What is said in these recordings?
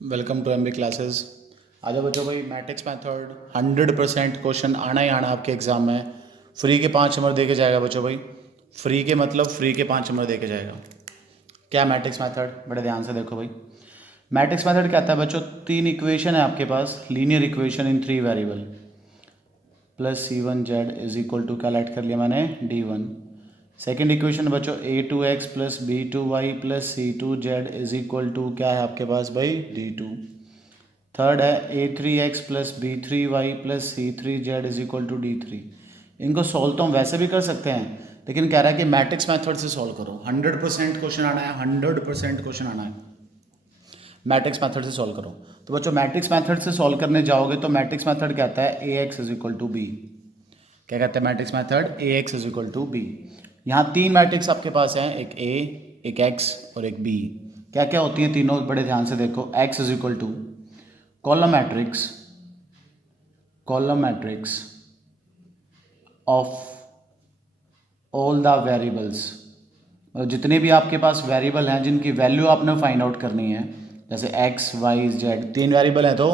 Welcome to MB classes. आ जाओ बच्चों भाई, मैट्रिक्स मेथड 100% क्वेश्चन आना ही आना आपके एग्जाम में। फ्री के 5 नंबर दे के जाएगा बच्चों भाई। फ्री के मतलब फ्री के 5 नंबर दे के जाएगा। क्या मैट्रिक्स मेथड, बड़े ध्यान से देखो भाई। मैट्रिक्स मेथड कहता है बच्चों, 3 इक्वेशन है आपके पास, linear equation in 3 variable plus C1Z is equal to, क्या ऐड कर लिया मैंने, D1। सेकेंड इक्वेशन बच्चों A2x plus B2y plus C2Z is equal to, क्या है आपके पास भाई, D2। थर्ड है A3x plus B3y plus C3Z is equal to D3। इनको सॉल्व तो हम वैसे भी कर सकते हैं, लेकिन कह रहा है कि मैट्रिक्स मेथड से सॉल्व करो। 100% क्वेश्चन आना है, 100% क्वेश्चन आना है, मैट्रिक्स मेथड से सॉल्व करो। तो बच्चों मैट्रिक्स मेथड से सॉल्व करने जाओगे तो मैट्रिक्स मेथड कहता है AX is equal to B। क्या कहता है matrix method, AX is equal to B। यहाँ 3 मैट्रिक्स आपके पास हैं, एक A, एक X और एक B। क्या क्या होती हैं तीनों, बड़े ध्यान से देखो। X is equal to column matrix of all the variables, जितने भी आपके पास वेरिएबल हैं जिनकी वैल्यू आपने फाइंड आउट करनी है, जैसे x y z 3 वेरिएबल हैं, तो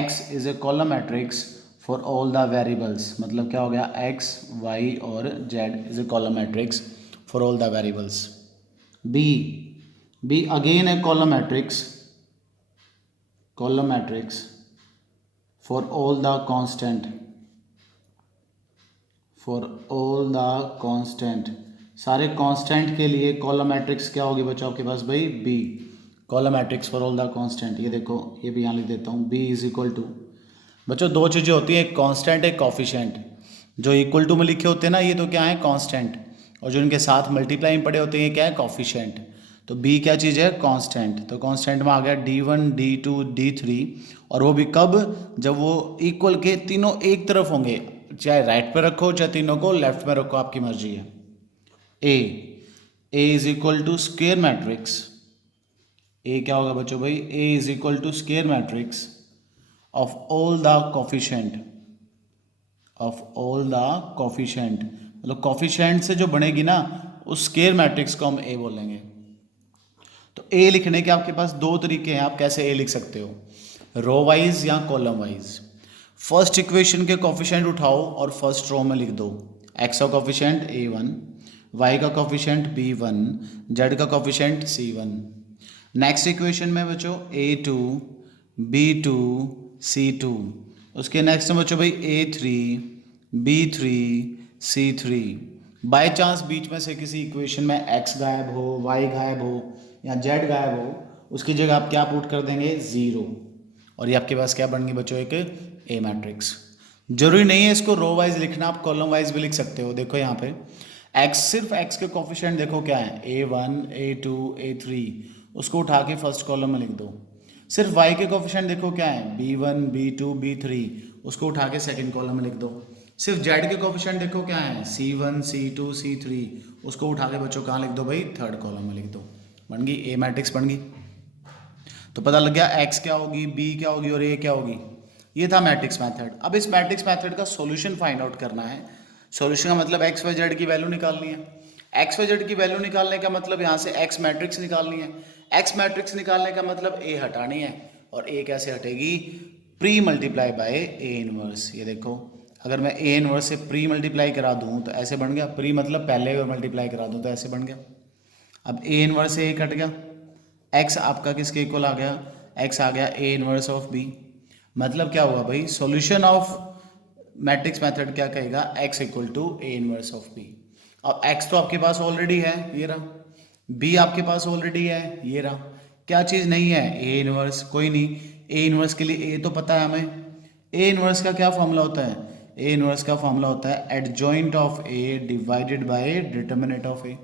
x is a column matrix for all the variables. मतलब क्या हो गया, x y और z is a column matrix for all the variables. b again A column matrix for all the constant, सारे constant के लिए कॉलम मैट्रिक्स क्या होगी बच्चों आपके पास भाई, B. Column matrix for all the constant, ये देखो, ये भी यहाँ लिख देता हूँ, बी इज इक्वल टू। बच्चों दो चीज़ें होती हैं, एक कांस्टेंट एक कॉफिशिएंट। जो इक्वल टू में लिखे होते हैं ना, ये तो क्या है, कांस्टेंट, और जो इनके साथ मल्टीप्लाई में पड़े होते हैं ये क्या है, कॉफिशिएंट। तो बी क्या चीज़ है, कांस्टेंट। तो कांस्टेंट में आ गया D1 D2 D3, और वो भी कब, जब वो इक्वल के तीनों एक तरफ होंगे, चाहे राइट पे रखो चाहे तीनों को लेफ्ट में रखो, आपकी मर्जी है। A is equal to square matrix, A क्या होगा बच्चों भाई, A is equal to square matrix of all the coefficient, मतलब कोफिशिएंट से जो बनेगी ना, उस स्क्वायर मैट्रिक्स को हम ए बोलेंगे। तो ए लिखने के आपके पास दो तरीके हैं, आप कैसे ए लिख सकते हो, रो वाइज या कॉलम वाइज। फर्स्ट इक्वेशन के कोफिशिएंट उठाओ और फर्स्ट रो में लिख दो। एक्स का कोफिशिएंट A1, वाई का कोफिशिएंट B1, जेड का कोफिशिएंट C1। नेक्स्ट इक्वेशन में बच्चों A2 B2 C2, उसके नेक्स्ट में बच्चों भाई A3 B3 C3। By chance बीच में से किसी इक्वेशन में x गायब हो, y गायब हो या z गायब हो, उसकी जगह आप क्या पुट कर देंगे, 0, और ये आपके पास क्या बन गई बच्चों, एक ए मैट्रिक्स। जरूरी नहीं है इसको रो वाइज लिखना, आप कॉलम वाइज भी लिख सकते हो। देखो यहाँ पे x, सिर्फ x के कोफिशिएंट देखो क्या है, A1 A2 A3, उसको उठा के फर्स्ट कॉलम में लिख दो। सिर्फ y के कोफिशिएंट देखो क्या है, B1 B2 B3, उसको उठा के सेकंड कॉलम में लिख दो। सिर्फ z के कोफिशिएंट देखो क्या है, C1 C2 C3, उसको उठा के बच्चों कहाँ लिख दो भाई, थर्ड कॉलम में लिख दो। बन गई ए मैट्रिक्स, बन गई। तो पता लग गया x क्या होगी, b क्या होगी और a क्या होगी। ये था मैट्रिक्स मेथड। अब इस मैट्रिक्स मेथड का सॉल्यूशन फाइंड आउट करना है। सॉल्यूशन का मतलब एक्स वाई जेड की वैल्यू निकालनी है। एक्स वाई जेड की वैल्यू निकालने का मतलब यहाँ से एक्स मैट्रिक्स निकालनी है। एक्स मैट्रिक्स निकालने का मतलब ए हटानी है, और ए कैसे हटेगी, pre multiply by A inverse. ये देखो, अगर मैं ए इनवर्स से प्री मल्टीप्लाई करा दूँ तो ऐसे बन गया, प्री मतलब पहले और मल्टीप्लाई करा दूँ तो ऐसे बन गया। अब ए इनवर्स से ए कट गया, एक्स आपका किसके इक्वल आ गया, एक्स आ गया ए इनवर्स ऑफ बी। मतलब क्या हुआ भाई, सॉल्यूशन ऑफ मैट्रिक्स मेथड क्या कहेगा, x equal to A inverse of B. अब x तो आपके पास ऑलरेडी है, ये रहा, b आपके पास ऑलरेडी है, ये रहा, क्या चीज़ नहीं है, ए इनवर्स। कोई नहीं, ए इनवर्स के लिए a तो पता है हमें। ए इनवर्स का क्या फॉर्मूला होता है, ए इनवर्स का फॉर्मूला होता है adjoint of A divided by determinant of A.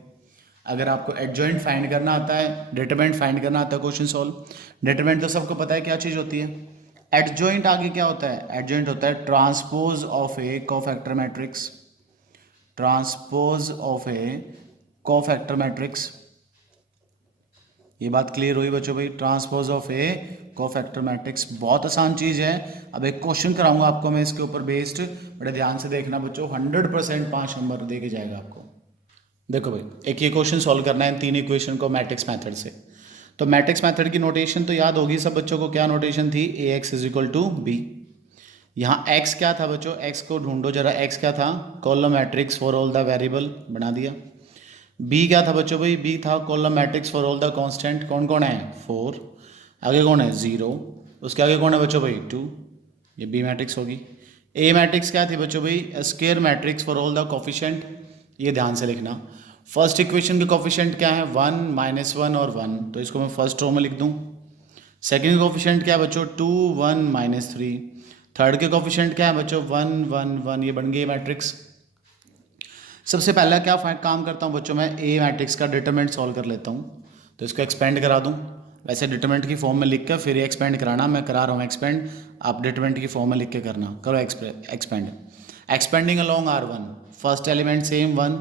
अगर आपको एडजॉइंट फाइंड करना आता है, डिटरमिनेंट फाइंड करना आता है, क्वेश्चन सॉल्व। डिटरमिनेंट तो सबको पता है क्या चीज़ होती है। एडजॉइंट आगे क्या होता है, एडजॉइंट होता है transpose of A cofactor matrix, transpose of A cofactor matrix. ये बात क्लियर हुई बच्चों भाई, transpose of A cofactor matrix. बहुत आसान चीज़ है। अब एक क्वेश्चन कराऊंगा आपको मैं इसके ऊपर बेस्ड, बड़े ध्यान से देखना बच्चों, 100% 5 नंबर दे के जाएगा आपको। देखो भाई, एक ये क्वेश्चन सॉल्व करना है इन 3 इक्वेशन को मैट्रिक्स मेथड से। तो मैट्रिक्स मेथड की नोटेशन तो याद होगी सब बच्चों को, क्या नोटेशन थी, A X is equal to B. यहाँ x क्या था बच्चों, x को ढूंढो जरा, x क्या था, column matrix for all the variable, बना दिया। b क्या था बच्चों भाई, b था column matrix for all the constant, कौन कौन है, 4, आगे कौन है 0, उसके आगे कौन है बच्चों भाई 2, ये b मैट्रिक्स होगी। a मैट्रिक्स क्या थी बच्चों भाई, square matrix for all the coefficient, ये ध्यान से लिखना। फर्स्ट इक्वेशन के कोफिशिएंट क्या है, 1 -1 और 1, तो इसको मैं फर्स्ट रो में लिख दूँ। सेकेंड कोफिशिएंट क्या है बच्चों, 2 1 -3। थर्ड के कोफिशिएंट क्या है बच्चों, 1 1 1, ये बन गई मैट्रिक्स। सबसे पहला क्या काम करता हूँ बच्चों, मैं ए मैट्रिक्स का डिटरमिनेंट सॉल्व कर लेता हूँ, तो इसको एक्सपेंड करा दूँ। वैसे डिटरमिनेंट की फॉर्म में लिख कर फिर ये एक्सपेंड कराना, मैं करा रहा हूँ एक्सपेंड, आप डिटरमिनेंट की फॉर्म में लिख के करना, करो expand. Expanding along R1, first element same 1,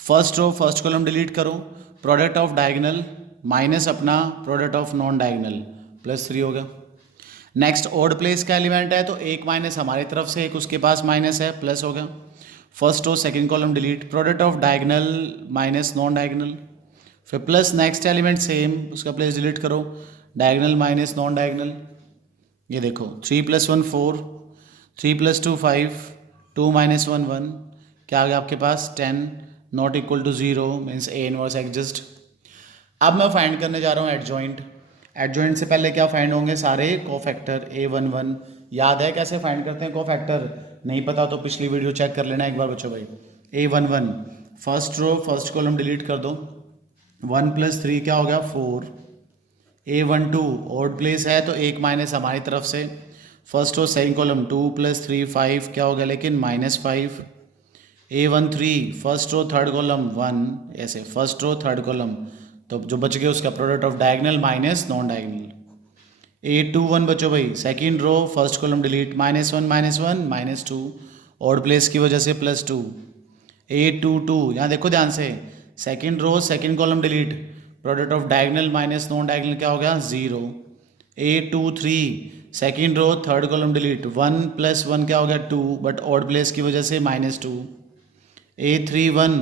first row first column delete करो, प्रोडक्ट ऑफ डायगोनल माइनस अपना प्रोडक्ट ऑफ नॉन डायगोनल, +3 हो गया। नेक्स्ट ऑड प्लेस का एलिमेंट है, तो एक माइनस हमारी तरफ से, एक उसके पास माइनस है, प्लस हो गया। First row second column delete, product of diagonal minus non diagonal, फिर प्लस नेक्स्ट एलिमेंट सेम, उसका प्लेस डिलीट करो, डायगोनल माइनस नॉन डायगोनल, ये देखो 3 + 1 4, 3 + 2 5, 2 - 1 1, क्या आ गया आपके पास 10, not equal to 0 means A inverse exist. अब मैं फाइंड करने जा रहा हूँ एडजॉइंट। एडजॉइंट से पहले क्या फाइंड होंगे, सारे कोफैक्टर A11, याद है कैसे फाइंड करते हैं कोफैक्टर, नहीं पता तो पिछली वीडियो चेक कर लेना एक बार बच्चों भाई। A11 first row first column delete कर दो, 1 + 3 क्या हो गया 4। A12 ऑड प्लेस है तो एक माइनस हमारी तरफ से, फर्स्ट रो सेकंड कॉलम 2 + 3 5 क्या हो गया लेकिन -5। A13 first row third column 1, ऐसे फर्स्ट रो थर्ड कॉलम, तो जो बच गया उसका product of diagonal minus non diagonal. A21 बचो भाई second row first column delete, -1 -1 -2, odd place की वजह से +2। A22 यहाँ देखो ध्यान से, second row second column delete, product of diagonal minus non diagonal क्या हो गया 0। A23 second row third column delete, 1 + 1 क्या हो गया 2, बट ऑड प्लेस की वजह से -2। A31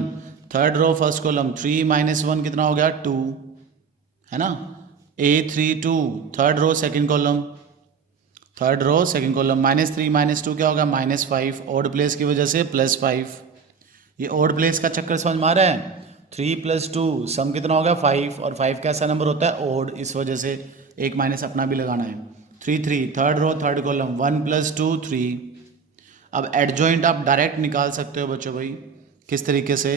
third row first column, 3 - 1 कितना हो गया 2, है ना। A32 third row second column, third row second column, -3 - 2 क्या होगा -5, ऑड प्लेस की वजह से +5। ये ऑड प्लेस का चक्कर समझ में आ रहा है, 3 + 2 सम कितना होगा 5, और 5 कैसा नंबर होता है ऑड, इस वजह से एक माइनस अपना भी लगाना है। 3 3 थर्ड रो थर्ड कॉलम, 1 + 2 3। अब एडजॉइंट आप डायरेक्ट निकाल सकते हो बच्चों भाई, किस तरीके से,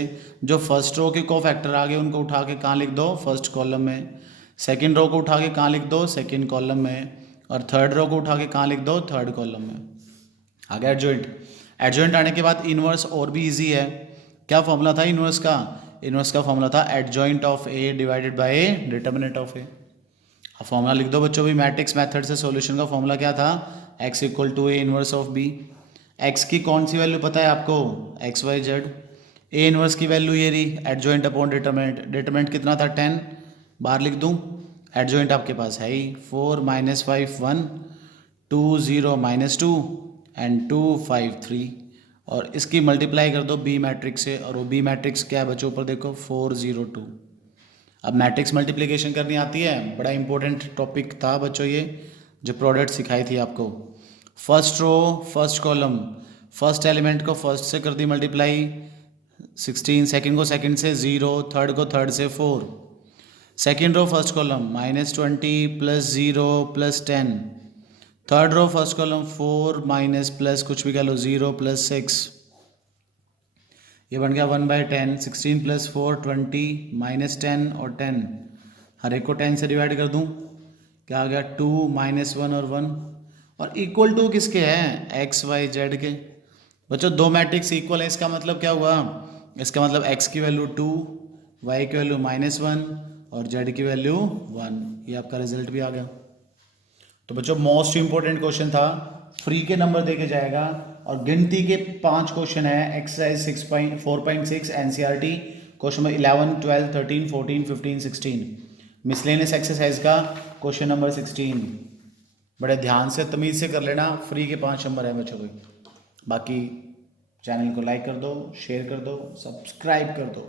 जो फर्स्ट रो के कोफैक्टर आ गए उनको उठा के कहाँ लिख दो, फर्स्ट कॉलम में, सेकंड रो को उठा के कहाँ लिख दो, सेकंड कॉलम में, और थर्ड रो को उठा के कहाँ लिख दो, थर्ड कॉलम में। आ गया एडजॉइंट। एडजॉइंट आने के बाद इनवर्स और भी इजी है। क्या फॉर्मूला था इनवर्स का, इनवर्स का फॉर्मूला था adjoint of A divided by A determinant of A. अब फॉर्मूला लिख दो बच्चों भी, मैट्रिक्स मेथड से सॉल्यूशन का फॉर्मूला क्या था, x = a inverse of b। x की कौन सी वैल्यू पता है आपको, x y z। A inverse की वैल्यू ये रही, एडजॉइंट अपॉन डिटरमिनेंट, डिटरमिनेंट कितना था 10, बाहर लिख दूँ, एडजॉइंट आपके पास है ही 4 - 5 1, 2 0 -2 एंड 2 5 3, और इसकी मल्टीप्लाई कर दो बी मैट्रिक्स से, और वो बी मैट्रिक्स क्या है बच्चों ऊपर देखो 4 0 2। अब मैट्रिक्स मल्टीप्लिकेशन करनी आती है, बड़ा इंपॉर्टेंट टॉपिक था बच्चों ये, जो प्रोडक्ट सिखाई थी आपको। First row first column, first element को फर्स्ट से कर दी मल्टीप्लाई 16, सेकंड को सेकंड से 0, थर्ड को थर्ड से 4। Second row first column -20 + 0 + 10, third row first column 4 minus plus कुछ भी कह लो 0 + 6, ये बन गया 1/10। 16 + 4 20 -10 और 10, हर एक को 10 से डिवाइड कर दूं, क्या आ गया 2 -1 और 1, और इक्वल टू किसके हैं, x y z के। बच्चों दो मैट्रिक्स इक्वल है, इसका मतलब क्या हुआ, इसका मतलब x की वैल्यू 2, y की वैल्यू -1 और z की वैल्यू 1, ये आपका रिजल्ट भी आ गया। तो बच्चों मोस्ट इंपॉर्टेंट क्वेश्चन था, फ्री के नंबर देके जाएगा, और गिनती के 5 क्वेश्चन है, exercise 4.6 NCERT, question number 11 12 13 14 15 16, miscellaneous exercise का क्वेश्चन नंबर 16। बड़े ध्यान से तमीज़ से कर लेना, फ्री के 5 नंबर है बच्चों को। बाकी चैनल को लाइक कर दो, शेयर कर दो, सब्सक्राइब कर दो।